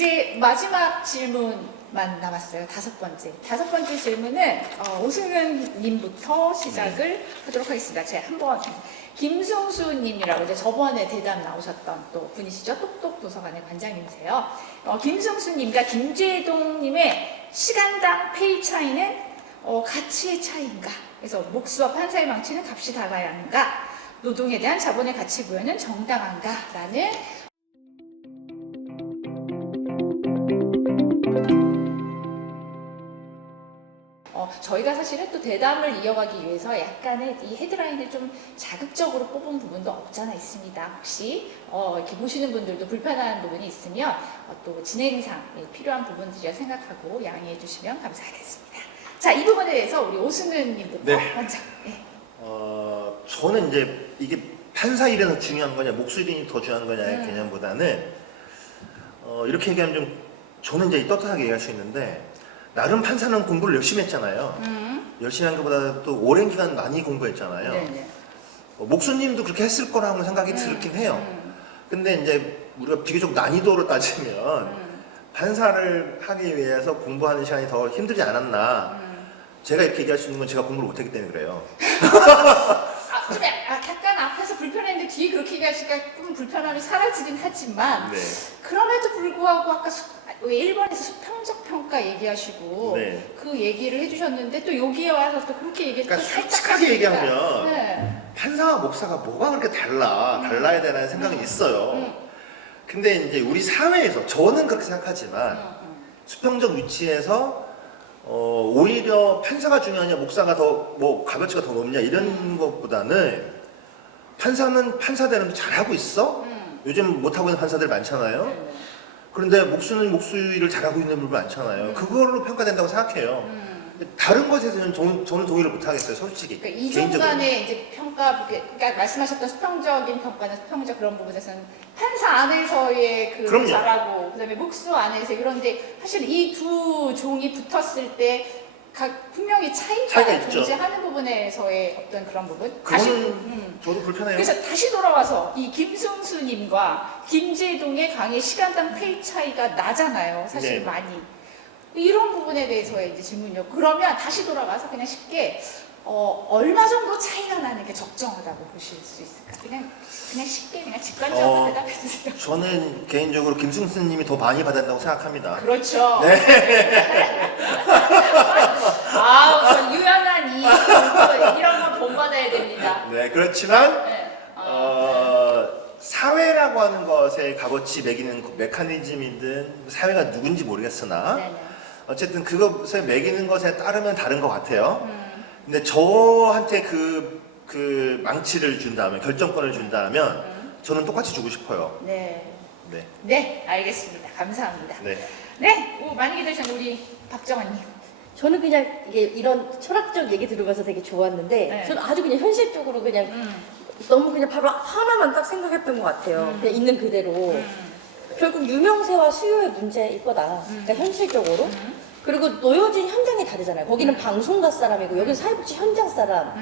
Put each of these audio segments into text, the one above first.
이제 마지막 질문만 남았어요. 다섯 번째 질문은 오승은 님부터 시작을 하도록 하겠습니다. 제가 한번 김승수 님이라고 이제 저번에 대담 나오셨던 또 분이시죠. 똑똑 도서관의 관장님이세요. 김승수 님과 김재동 님의 시간당 페이 차이는 가치의 차이인가? 그래서 목수와 판사의 망치는 값이 달라야 하는가? 노동에 대한 자본의 가치 부여는 정당한가? 라는 저희가 사실은 또 대담을 이어가기 위해서 약간의 이 헤드라인을 좀 자극적으로 뽑은 부분도 없잖아 있습니다. 혹시 이렇게 보시는 분들도 불편한 부분이 있으면 또 진행상 필요한 부분들이라 생각하고 양해해 주시면 감사하겠습니다. 자, 이 부분에 대해서 우리 오승은 님부터 네. 먼저. 네. 저는 이제 이게 판사 일이 더 중요한 거냐, 목소리 더 중요한 거냐의 개념보다는 이렇게 얘기하면 좀 저는 이제 떳떳하게 얘기할 수 있는데 나름 판사는 공부를 열심히 했잖아요. 열심히 한 것보다 또 오랜 기간 많이 공부했잖아요. 네네. 목수님도 그렇게 했을 거라고 생각이 들긴 해요. 근데 이제 우리가 비교적 난이도로 따지면 판사를 하기 위해서 공부하는 시간이 더 힘들지 않았나. 제가 이렇게 얘기할 수 있는 건 제가 공부를 못했기 때문에 그래요. 좀 약간 앞에서 불편했는데 뒤에 그렇게 얘기하시니까 좀 불편함이 사라지긴 하지만 네. 그럼에도 불구하고 아까 1번에서 수평적 평가 얘기하시고 네. 그 얘기를 해주셨는데 또 여기에 와서 또 그렇게 얘기해서 그러니까 솔직하게 얘기하면 네. 판사와 목사가 뭐가 그렇게 달라야 되라는 생각은 있어요. 근데 이제 우리 사회에서 저는 그렇게 생각하지만 수평적 위치에서 오히려 판사가 중요하냐 목사가 더 뭐 값어치가 더 높냐 이런 것보다는 판사는 판사대로 잘하고 있어? 요즘 못하고 있는 판사들 많잖아요. 그런데 목수는 목수 일을 잘하고 있는 분들 많잖아요. 그걸로 평가된다고 생각해요. 다른 것에서는 저는 동의를 못 하겠어요, 솔직히. 그러니까 이전 간의 이제 평가, 그러니까 말씀하셨던 수평적인 평가는 수평적 그런 부분에서는 판사 안에서의 그 그럼요. 잘하고 그다음에 목수 안에서 그런데 사실 이 두 종이 붙었을 때 각 분명히 차이가 있죠. 존재하는 부분에서의 어떤 그런 부분. 그거는 저도 불편해요. 그래서 다시 돌아와서 이 김승수님과 김재동의 강의 시간당 페이 차이가 나잖아요. 사실 네. 많이. 이런 부분에 대해서의 이제 질문이요. 그러면 다시 돌아가서 그냥 쉽게 얼마 정도 차이가 나는 게 적정하다고 보실 수 있을까? 그냥 쉽게 그냥 직관적으로 대답해 주세요. 저는 개인적으로 김승수님이 더 많이 받았다고 생각합니다. 그렇죠. 네. 전 유연한 이런 건 본받아야 됩니다. 네, 그렇지만 네. 사회라고 하는 것에 값어치 매기는 메커니즘이든 사회가 누군지 모르겠으나 네네. 어쨌든 그것을 매기는 것에 따르면 다른 것 같아요. 근데 저한테 그 망치를 준다면, 결정권을 준다면 저는 똑같이 주고 싶어요. 네. 네. 네, 알겠습니다. 감사합니다. 네. 네, 많이 기다리신 우리 박정환님. 저는 그냥 이게 이런 철학적 얘기 들어가서 되게 좋았는데 네. 저는 아주 그냥 현실적으로 그냥 너무 그냥 바로 하나만 딱 생각했던 것 같아요. 그냥 있는 그대로. 결국 유명세와 수요의 문제일 거다. 그러니까 현실적으로. 그리고 놓여진 현장이 다르잖아요. 거기는 방송가 사람이고 여기는 사회복지 현장 사람.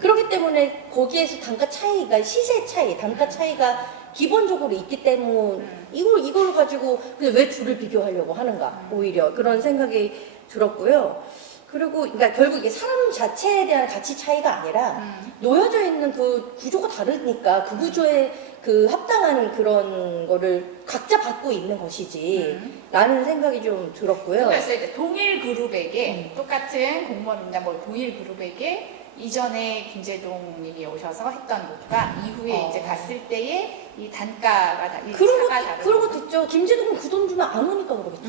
그렇기 때문에 거기에서 단가 차이가 시세 차이, 단가 차이가 기본적으로 있기 때문에 이걸 가지고 그냥 왜 둘을 비교하려고 하는가 오히려 그런 생각이 들었고요. 그리고 그러니까 결국 이게 사람 자체에 대한 가치 차이가 아니라 놓여져 있는 그 구조가 다르니까 그 구조에 그 합당한 그런 거를 각자 받고 있는 것이지 라는 생각이 좀 들었고요. 그랬을 때 동일 그룹에게 똑같은 공무원입니다. 뭐 동일 그룹에게 이전에 김재동 님이 오셔서 했던 것과 이후에 이제 갔을 때의 이 단가가 이 차가 다른 그런 것도 있죠. 김재동은 그 돈 주면 안 오니까 그러겠죠.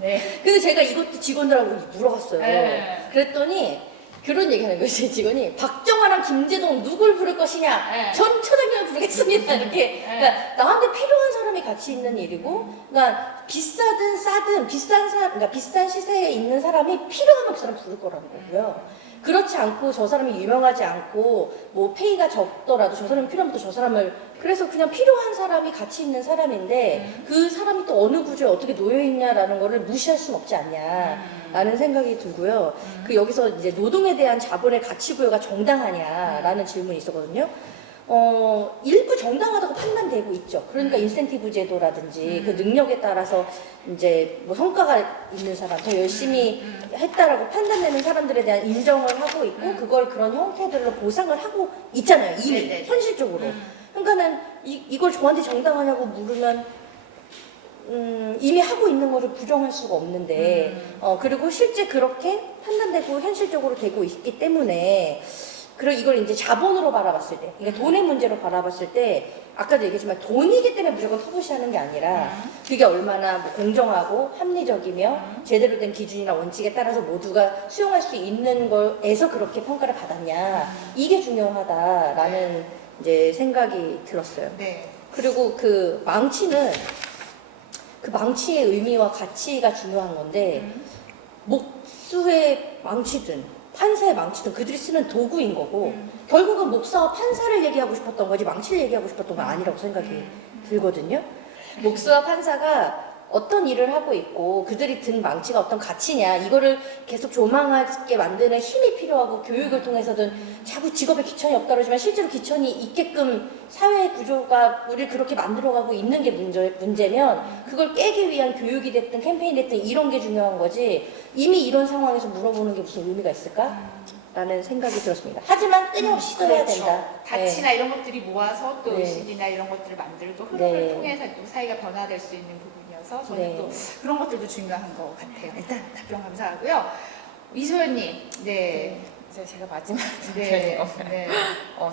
네. 근데 제가 이것도 직원들하고 물어봤어요. 네. 그랬더니 그런 얘기 하는 거예요. 제 직원이 박정환랑 김재동 누굴 부를 것이냐. 네. 전 처장님을 부르겠습니다. 이렇게. 그러니까 나한테 필요한 사람이 같이 있는 일이고, 그러니까 비싸든 싸든 그러니까 비싼 시세에 있는 사람이 필요하면 그 사람 부를 거라는 거고요. 그렇지 않고 저 사람이 유명하지 않고 뭐 페이가 적더라도 저 사람이 필요하면 또 저 사람을 그래서 그냥 필요한 사람이 같이 있는 사람인데 그 사람이 또 어느 구조에 어떻게 놓여 있냐라는 거를 무시할 수는 없지 않냐라는 생각이 들고요. 그 여기서 이제 노동에 대한 자본의 가치 부여가 정당하냐라는 질문이 있었거든요. 일부 정당하다고 판단되고 있죠. 그러니까 인센티브 제도라든지 그 능력에 따라서 이제 뭐 성과가 있는 사람, 더 열심히 했다라고 판단되는 사람들에 대한 인정을 하고 있고 그걸 그런 형태들로 보상을 하고 있잖아요. 이미 네네. 현실적으로. 그러니까는 이걸 저한테 정당하냐고 물으면 이미 하고 있는 거를 부정할 수가 없는데 그리고 실제 그렇게 판단되고 현실적으로 되고 있기 때문에 그리고 이걸 이제 자본으로 바라봤을 때, 그러니까 돈의 문제로 바라봤을 때, 아까도 얘기했지만 돈이기 때문에 무조건 터부시하는 게 아니라 그게 얼마나 뭐 공정하고 합리적이며 제대로 된 기준이나 원칙에 따라서 모두가 수용할 수 있는 거에서 그렇게 평가를 받았냐, 이게 중요하다라는 이제 생각이 들었어요. 네. 그리고 그 망치는 그 망치의 의미와 가치가 중요한 건데 목수의 망치든 판사의 망치든 그들이 쓰는 도구인 거고 결국은 목사와 판사를 얘기하고 싶었던 거지 망치를 얘기하고 싶었던 건 아니라고 생각이 들거든요. 목수와 판사가 어떤 일을 하고 있고 그들이 든 망치가 어떤 가치냐 이거를 계속 조망하게 만드는 힘이 필요하고 교육을 통해서든 자꾸 직업에 귀천이 없다 그러지만 실제로 귀천이 있게끔 사회 구조가 우리를 그렇게 만들어가고 있는 게 문제면 그걸 깨기 위한 교육이 됐든 캠페인이 됐든 이런 게 중요한 거지 이미 이런 상황에서 물어보는 게 무슨 의미가 있을까? 라는 생각이 들었습니다. 하지만 끊임없이 시도해야 그렇죠. 된다. 가치나 이런 것들이 모아서 또 네. 의식이나 이런 것들을 만들고 흐름을 네. 통해서 또 사회가 변화될 수 있는 부분이어서 저는 네. 또 그런 것들도 중요한 것 같아요. 일단 답변 감사하고요. 이소연님, 네. 이제 제가 마지막 네. 답변이요. 네.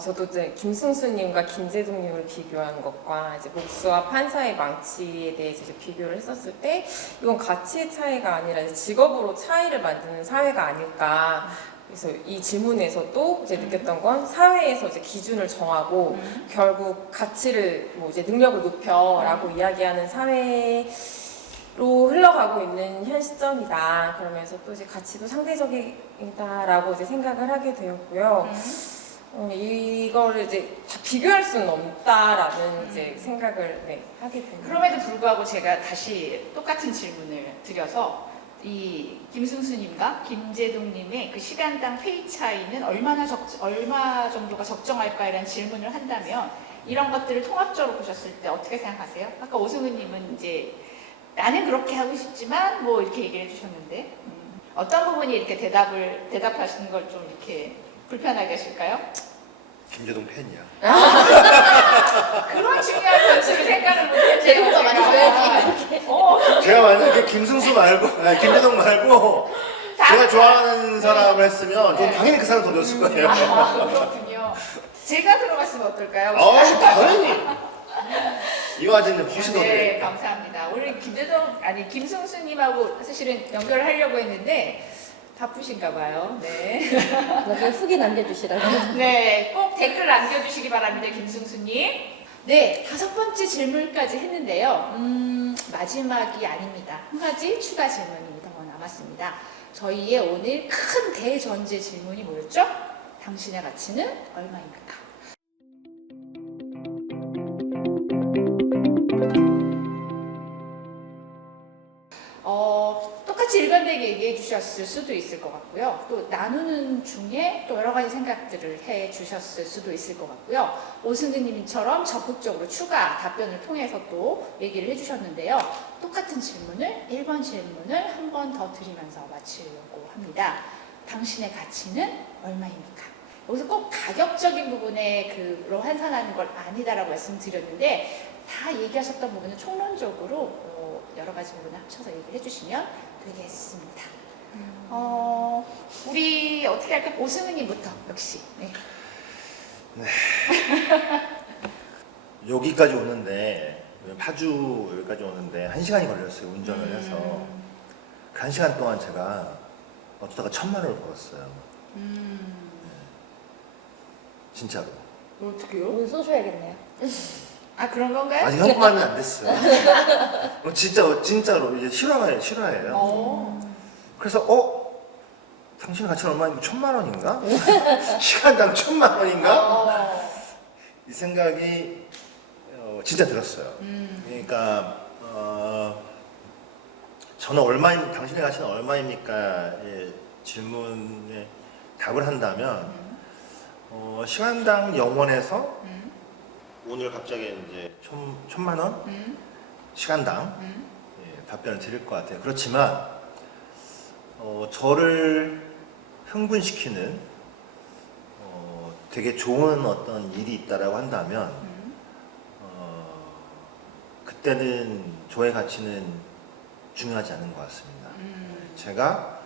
저도 이제 김승수님과 김재동님을 비교한 것과 이제 목수와 판사의 망치에 대해서 이제 비교를 했었을 때 이건 가치의 차이가 아니라 이제 직업으로 차이를 만드는 사회가 아닐까. 그래서 이 질문에서도 이제 느꼈던 건 사회에서 이제 기준을 정하고 결국 가치를 뭐 이제 능력을 높여라고 이야기하는 사회로 흘러가고 있는 현 시점이다. 그러면서 또 이제 가치도 상대적이다라고 이제 생각을 하게 되었고요. 이거를 이제 다 비교할 수는 없다라는 이제 생각을 하게 됩니다. 그럼에도 불구하고 제가 다시 똑같은 질문을 드려서 이 김승수님과 김재동님의 그 시간당 페이 차이는 얼마 정도가 적정할까라는 질문을 한다면 이런 것들을 통합적으로 보셨을 때 어떻게 생각하세요? 아까 오승우님은 이제 나는 그렇게 하고 싶지만 뭐 이렇게 얘기를 해주셨는데 어떤 부분이 이렇게 대답하시는 걸 좀 이렇게 불편하게 하실까요? 김재동 팬이야. 그런 중요한 변수를 생각을 못했네요. 제동가 많이 줘야지. 제가 만약에 김승수 말고, 아니, 김재동 말고 제가 좋아하는 사람을 했으면 좀 당연히 그 사람 더 넣었을 거예요. 그렇군요. 제가 들어갔으면 어떨까요? 당연히. 이화진은 훨씬 더 네, 돼. 감사합니다. 오늘 김승수님하고 사실은 연결을 하려고 했는데 바쁘신가 봐요. 네. 나중에 후기 남겨주시라고. 네, 꼭 댓글 남겨주시기 바랍니다, 김승수님. 네, 5번째 질문까지 했는데요. 마지막이 아닙니다. 한 가지 추가 질문이 더 남았습니다. 저희의 오늘 큰 대전제 질문이 뭐였죠? 당신의 가치는 얼마입니까? 똑같이 일관되게 얘기해 주셨을 수도 있을 것 같고요. 또 나누는 중에 또 여러 가지 생각들을 해 주셨을 수도 있을 것 같고요. 오승근님처럼 적극적으로 추가 답변을 통해서 또 얘기를 해 주셨는데요. 똑같은 질문을 1번 질문을 한 번 더 드리면서 마치려고 합니다. 당신의 가치는 얼마입니까? 여기서 꼭 가격적인 부분에 그로 환산하는 걸 아니다라고 말씀드렸는데 다 얘기하셨던 부분은 총론적으로 여러 가지 부분을 합쳐서 얘기를 해주시면 되겠습니다. 우리 어떻게 할까? 오승은님부터 역시. 네. 여기까지 오는데, 파주 여기까지 오는데 1시간이 걸렸어요. 운전을 해서. 그 1시간 동안 제가 어쩌다가 1,000만 원을 벌었어요. 진짜로. 어떻게요? 오늘 쏘셔야겠네요. 아 그런 건가요? 아직 현금화는 안 됐어요. 진짜로 이게 실화예요. 그래서 당신 가치는 얼마인가? 1,000만 원인가? 시간당 1,000만 원인가? 이 생각이 진짜 들었어요. 그러니까 저는 당신의 가치는 얼마입니까? 질문에 답을 한다면 시간당 0원에서 오늘 갑자기 이제 1,000만 원 시간당 음. 예, 답변을 드릴 것 같아요. 그렇지만 저를 흥분시키는 되게 좋은 어떤 일이 있다라고 한다면 그때는 저의 가치는 중요하지 않은 것 같습니다. 제가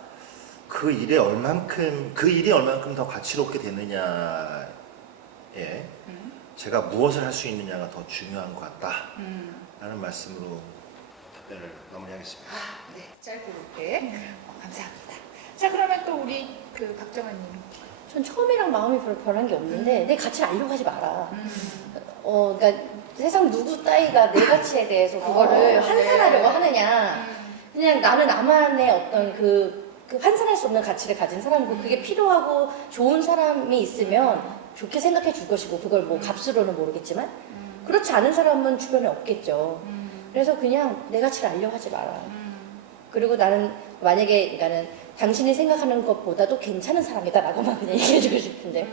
그 일이 얼만큼 더 가치롭게 되느냐에 제가 무엇을 할 수 있느냐가 더 중요한 것 같다라는 말씀으로 답변을 마무리하겠습니다. 아, 네. 짧고 굵게. 감사합니다. 자, 그러면 또 우리 그 박정환님. 전 처음이랑 마음이 별로 변한 게 없는데 내 가치를 알려고 하지 마라. 그러니까 세상 누구 따위가 내 가치에 대해서 그거를 환산하려고 하느냐. 그냥 나는 나만의 어떤 그 환산할 수 없는 가치를 가진 사람이고 그게 필요하고 좋은 사람이 있으면 좋게 생각해 줄 것이고 그걸 뭐 값으로는 모르겠지만 그렇지 않은 사람은 주변에 없겠죠. 그래서 그냥 내 가치를 알려고 하지 마라. 그리고 나는 만약에 나는 당신이 생각하는 것보다도 괜찮은 사람이다라고만 그냥 얘기해주고 싶은데.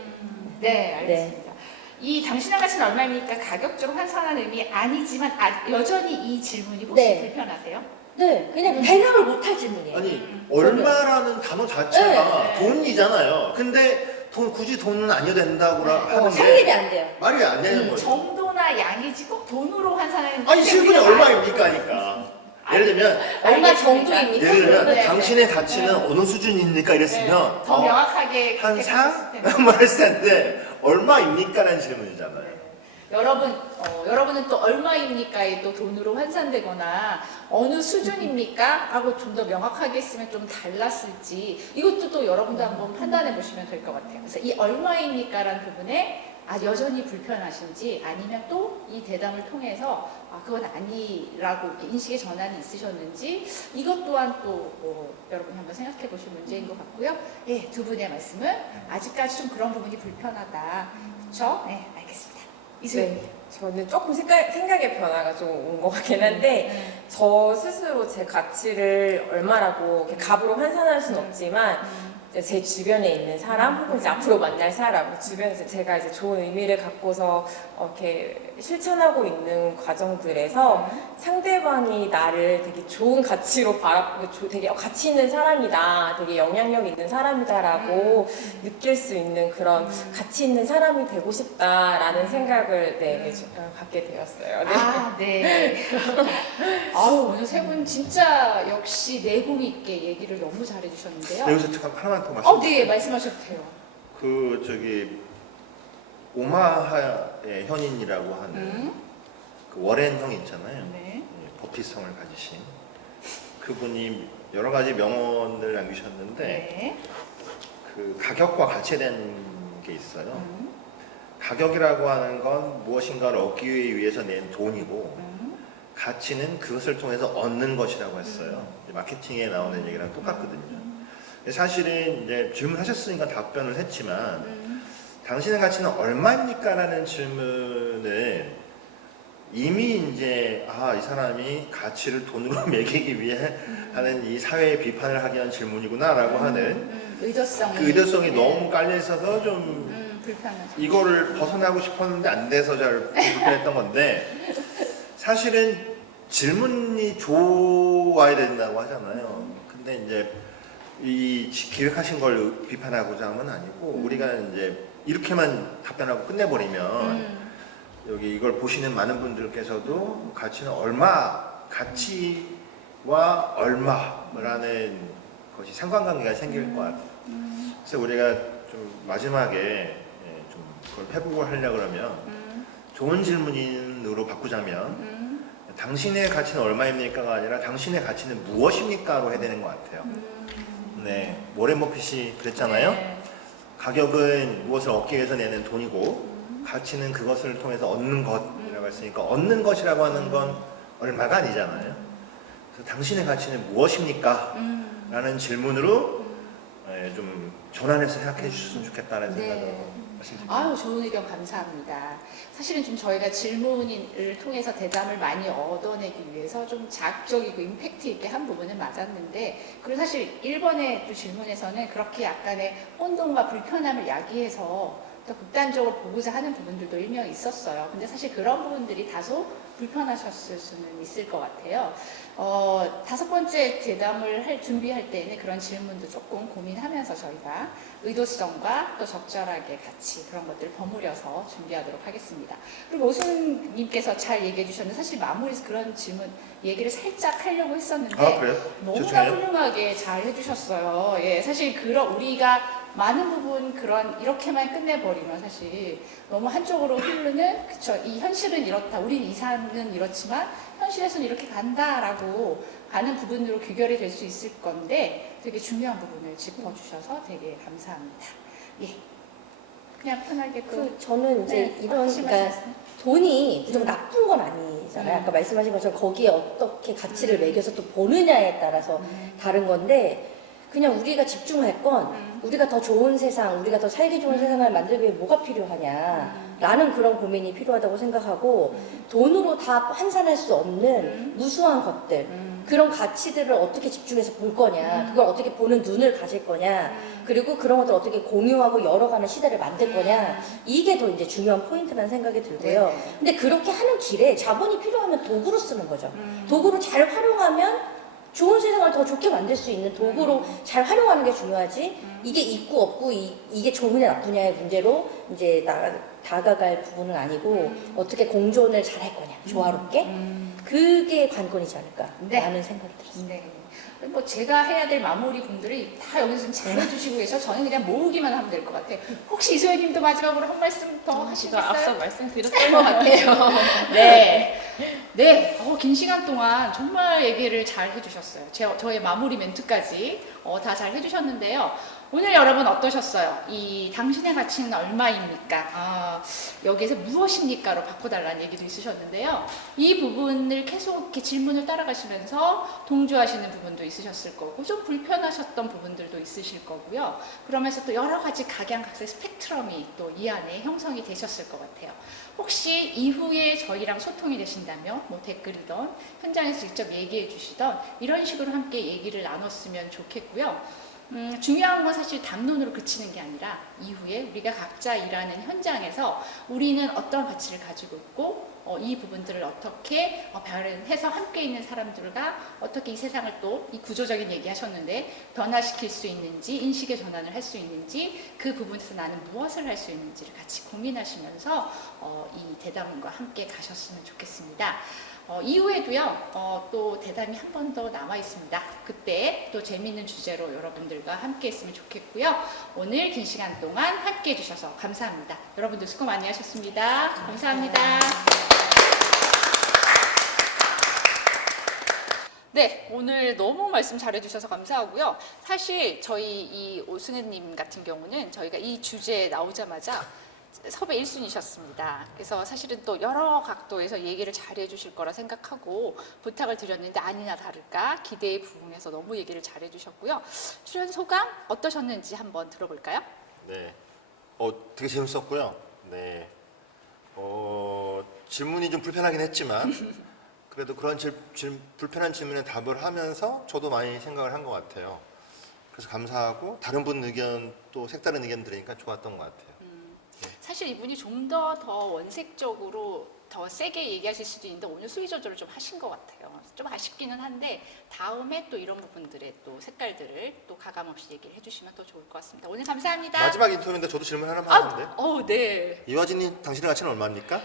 네, 알겠습니다. 이 당신의 가치는 얼마입니까? 가격적으로 환산하는 의미 아니지만 여전히 이 질문이 혹시 네. 불편하세요? 네, 그냥 대답을 못할 질문이에요. 아니 얼마라는 단어 자체가 네. 돈이잖아요. 근데 굳이 돈은 아니어도 된다고 하는 상립이 게 안 돼요. 말이 안 되는 거예요. 정도나 양이지 꼭 돈으로 환산하는 아니 실물이 얼마입니까니까. 예를 들면 얼마 알겠습니다. 정도입니까? 예를 들면 네. 당신의 가치는 어느 수준입니까 이랬으면 더 명확하게 한 그렇게 상? 봤을 때는. 말했을 텐데 얼마입니까라는 질문이잖아요. 여러분은 또 얼마입니까에 또 돈으로 환산되거나 어느 수준입니까? 하고 좀 더 명확하게 했으면 좀 달랐을지 이것도 또 여러분도 한번 판단해 보시면 될 것 같아요. 그래서 이 얼마입니까라는 부분에 여전히 불편하신지 아니면 또 이 대담을 통해서 그건 아니라고 이렇게 인식의 전환이 있으셨는지 이것 또한 또 여러분이 한번 생각해 보실 문제인 것 같고요. 예, 두 분의 말씀은 아직까지 좀 그런 부분이 불편하다. 그렇죠? 네, 알겠습니다. 이수연. 네, 저는 조금 생각의 변화가 좀 온 것 같긴 한데 저 스스로 제 가치를 얼마라고 이렇게 값으로 환산할 수는 없지만 이제 제 주변에 있는 사람 혹은 이제 앞으로 만날 사람 주변에서 제가 이제 좋은 의미를 갖고서 이렇게 실천하고 있는 과정들에서 상대방이 나를 되게 좋은 가치로 바라보고 되게 가치 있는 사람이다, 되게 영향력 있는 사람이다라고 느낄 수 있는 그런 가치 있는 사람이 되고 싶다라는 생각을 갖게 되었어요. 네. 네. 아우, 오늘 세 분 진짜 역시 내공 있게 얘기를 너무 잘해주셨는데요. 여기서 잠깐 하나만 더 말씀. 네, 말씀하셔도 돼요. 오마하의 현인이라고 하는 그 워렌 형이 있잖아요. 네. 버핏성을 가지신 그분이 여러 가지 명언을 남기셨는데 네. 그 가격과 가치에 대한 게 있어요. 가격이라고 하는 건 무엇인가를 얻기 위해서 낸 돈이고 가치는 그것을 통해서 얻는 것이라고 했어요. 마케팅에 나오는 얘기랑 똑같거든요. 사실은 이제 질문하셨으니까 답변을 했지만 당신의 가치는 얼마입니까? 라는 질문은 이미 이제 이 사람이 가치를 돈으로 매기기 위해 하는 이 사회의 비판을 하기 위한 질문이구나 라고 하는 의도성이. 그 의도성이 네. 너무 깔려 있어서 좀 불편하죠. 이거를 벗어나고 싶었는데 안 돼서 잘 불편했던 건데 사실은 질문이 좋아야 된다고 하잖아요. 근데 이제 이 기획하신 걸 비판하고자 하는 건 아니고 우리가 이제 이렇게만 답변하고 끝내버리면 여기 이걸 보시는 많은 분들께서도 가치는 가치와 얼마라는 것이 상관관계가 생길 것 같아요. 그래서 우리가 좀 마지막에 좀 그걸 회복을 하려고 그러면 좋은 질문으로 바꾸자면 당신의 가치는 얼마입니까가 아니라 당신의 가치는 무엇입니까로 해야 되는 것 같아요. 네, 워렌 버핏이 그랬잖아요. 네. 가격은 무엇을 얻기 위해서 내는 돈이고 가치는 그것을 통해서 얻는 것이라고 했으니까 얻는 것이라고 하는 건 얼마가 아니잖아요. 그래서 당신의 가치는 무엇입니까? 라는 질문으로 좀 전환해서 생각해 주셨으면 좋겠다는 생각으로 말씀드립니다. 아유, 좋은 의견 감사합니다. 사실은 좀 저희가 질문을 통해서 대담을 많이 얻어내기 위해서 좀 자극적이고 임팩트 있게 한 부분은 맞았는데, 그리고 사실 1번의 또 질문에서는 그렇게 약간의 혼돈과 불편함을 야기해서 더 극단적으로 보고자 하는 부분들도 일명 있었어요. 근데 사실 그런 부분들이 다소 불편하셨을 수는 있을 것 같아요. 다섯 번째 대담을 준비할 때에는 그런 질문도 조금 고민하면서 저희가 의도성과 또 적절하게 같이 그런 것들을 버무려서 준비하도록 하겠습니다. 그리고 오승님께서 잘 얘기해 주셨는데 사실 마무리에서 그런 질문 얘기를 살짝 하려고 했었는데 아, 그래요? 너무나 죄송해요. 훌륭하게 잘 해주셨어요. 예, 사실 우리가 많은 부분 이렇게만 끝내버리면 사실 너무 한쪽으로 흐르는, 그쵸, 이 현실은 이렇다, 우린 이상은 이렇지만 현실에서는 이렇게 간다라고 가는 부분으로 귀결이 될 수 있을 건데 되게 중요한 부분을 짚어주셔서 되게 감사합니다. 예. 그냥 편하게 저는 이제 네, 이런, 하실 그러니까 말씀. 돈이 무조건 나쁜 건 아니잖아요. 아까 말씀하신 것처럼 거기에 어떻게 가치를 매겨서 또 보느냐에 따라서 다른 건데, 그냥 우리가 집중할 건 우리가 더 좋은 세상, 우리가 더 살기 좋은 세상을 만들기 위해 뭐가 필요하냐 라는 그런 고민이 필요하다고 생각하고, 돈으로 다 환산할 수 없는 무수한 것들, 그런 가치들을 어떻게 집중해서 볼 거냐, 그걸 어떻게 보는 눈을 가질 거냐, 그리고 그런 것들을 어떻게 공유하고 열어가는 시대를 만들 거냐, 이게 더 이제 중요한 포인트라는 생각이 들고요. 네. 근데 그렇게 하는 길에 자본이 필요하면 도구로 쓰는 거죠. 도구로 잘 활용하면 좋은 세상을 더 좋게 만들 수 있는 도구로 잘 활용하는 게 중요하지, 이게 있고 없고 이게 좋으냐 나쁘냐의 문제로 이제 다가갈 부분은 아니고, 어떻게 공존을 잘 할 거냐, 조화롭게, 그게 관건이지 않을까 네. 라는 생각이 들었습니다. 네. 뭐 제가 해야 될 마무리 분들이 다 여기서 잘 해주시고 계셔서 저는 그냥 모으기만 하면 될 것 같아요. 혹시 이소연님도 마지막으로 한 말씀 더 제가 하시겠어요? 앞서 말씀드렸던 것 같아요. 네. 네. 긴 시간 동안 정말 얘기를 잘 해주셨어요. 저의 마무리 멘트까지 다 잘 해주셨는데요. 오늘 여러분 어떠셨어요? 이 당신의 가치는 얼마입니까? 여기에서 무엇입니까로 바꿔달라는 얘기도 있으셨는데요. 이 부분을 계속 이렇게 질문을 따라가시면서 동조하시는 부분도 있으셨을 거고, 좀 불편하셨던 부분들도 있으실 거고요. 그러면서 또 여러 가지 각양각색 스펙트럼이 또 이 안에 형성이 되셨을 것 같아요. 혹시 이후에 저희랑 소통이 되신다면 뭐 댓글이든 현장에서 직접 얘기해 주시던 이런 식으로 함께 얘기를 나눴으면 좋겠고요. 중요한 건 사실 담론으로 그치는 게 아니라 이후에 우리가 각자 일하는 현장에서 우리는 어떤 가치를 가지고 있고 이 부분들을 어떻게 발현해서 함께 있는 사람들과 어떻게 이 세상을 또 이 구조적인 얘기 하셨는데 변화시킬 수 있는지, 인식의 전환을 할 수 있는지, 그 부분에서 나는 무엇을 할 수 있는지를 같이 고민하시면서 이 대담과 함께 가셨으면 좋겠습니다. 이후에도요, 또 대담이 한 번 더 남아 있습니다. 그때 또 재미있는 주제로 여러분들과 함께 했으면 좋겠고요. 오늘 긴 시간 동안 함께 해주셔서 감사합니다. 여러분들 수고 많이 하셨습니다. 감사합니다. 네, 오늘 너무 말씀 잘해주셔서 감사하고요. 사실 저희 이 오승은님 같은 경우는 저희가 이 주제에 나오자마자 섭외 1순위셨습니다. 그래서 사실은 또 여러 각도에서 얘기를 잘 해주실 거라 생각하고 부탁을 드렸는데 아니나 다를까 기대에 부응해서 너무 얘기를 잘 해주셨고요. 출연 소감 어떠셨는지 한번 들어볼까요? 네. 되게 재밌었고요. 네. 질문이 좀 불편하긴 했지만 그래도 그런 불편한 질문에 답을 하면서 저도 많이 생각을 한 것 같아요. 그래서 감사하고 다른 분 의견 또 색다른 의견 들으니까 좋았던 것 같아요. 사실 이분이 좀 더 원색적으로 더 세게 얘기하실 수도 있는데 오늘 수위 조절을 좀 하신 것 같아요. 좀 아쉽기는 한데 다음에 또 이런 부분들의 또 색깔들을 또 가감없이 얘기를 해주시면 더 좋을 것 같습니다. 오늘 감사합니다. 마지막 인터뷰인데 저도 질문 하나만 하는데. 네. 이화진님 당신의 가치는 얼마입니까?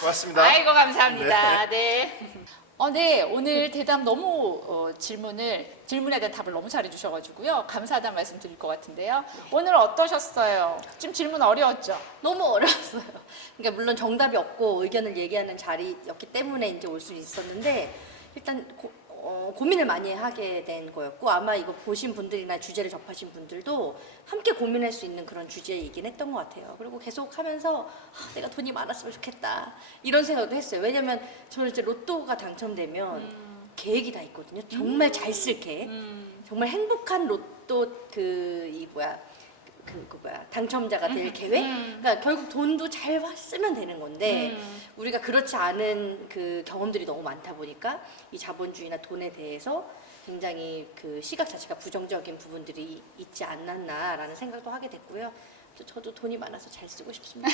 고맙습니다. 아이고 감사합니다. 네. 네, 오늘 대담 너무 질문에 대한 답을 너무 잘해주셔가지고요. 감사하다는 말씀 드릴 것 같은데요. 오늘 어떠셨어요? 지금 질문 어려웠죠? 너무 어려웠어요. 그러니까 물론 정답이 없고 의견을 얘기하는 자리였기 때문에 이제 올 수 있었는데, 일단 고민을 많이 하게 된 거였고, 아마 이거 보신 분들이나 주제를 접하신 분들도 함께 고민할 수 있는 그런 주제이긴 했던 것 같아요. 그리고 계속 하면서 내가 돈이 많았으면 좋겠다 이런 생각도 했어요. 왜냐면 저는 이제 로또가 당첨되면 계획이 다 있거든요. 정말 잘 쓸 계획, 정말 행복한 로또 당첨자가 될 계획. 그러니까 결국 돈도 잘 쓰면 되는 건데 우리가 그렇지 않은 그 경험들이 너무 많다 보니까 이 자본주의나 돈에 대해서 굉장히 그 시각 자체가 부정적인 부분들이 있지 않았나라는 생각도 하게 됐고요. 저도 돈이 많아서 잘 쓰고 싶습니다.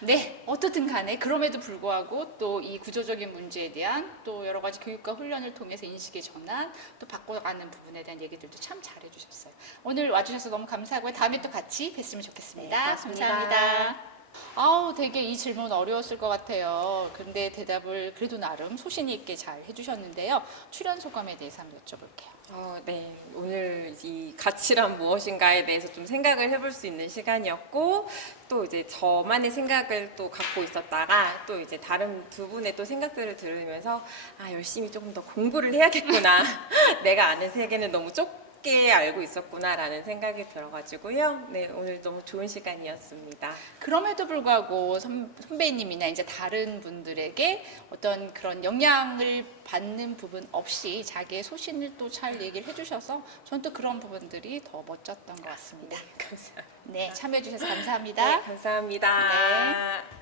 네, 어떻든 간에 그럼에도 불구하고 또 이 구조적인 문제에 대한 또 여러 가지 교육과 훈련을 통해서 인식의 전환, 또 바꿔가는 부분에 대한 얘기들도 참 잘해주셨어요. 오늘 와주셔서 너무 감사하고요. 다음에 또 같이 뵀으면 좋겠습니다. 네, 고맙습니다. 감사합니다. 아우, 되게 이 질문 어려웠을 것 같아요. 근데 대답을 그래도 나름 소신 있게 잘 해주셨는데요. 출연 소감에 대해서 한번 여쭤볼게요. 네. 오늘 이 가치란 무엇인가에 대해서 좀 생각을 해볼 수 있는 시간이었고, 또 이제 저만의 생각을 또 갖고 있었다가, 또 이제 다른 두 분의 또 생각들을 들으면서, 열심히 조금 더 공부를 해야겠구나. 내가 아는 세계는 너무 좁게 알고 있었구나라는 생각이 들어가지고요. 네, 오늘 너무 좋은 시간이었습니다. 그럼에도 불구하고 선배님이나 이제 다른 분들에게 어떤 그런 영향을 받는 부분 없이 자기의 소신을 또 잘 얘기를 해주셔서 전 또 그런 부분들이 더 멋졌던 것 같습니다. 감사합니다. 네, 참여해주셔서 감사합니다. 네, 감사합니다. 네.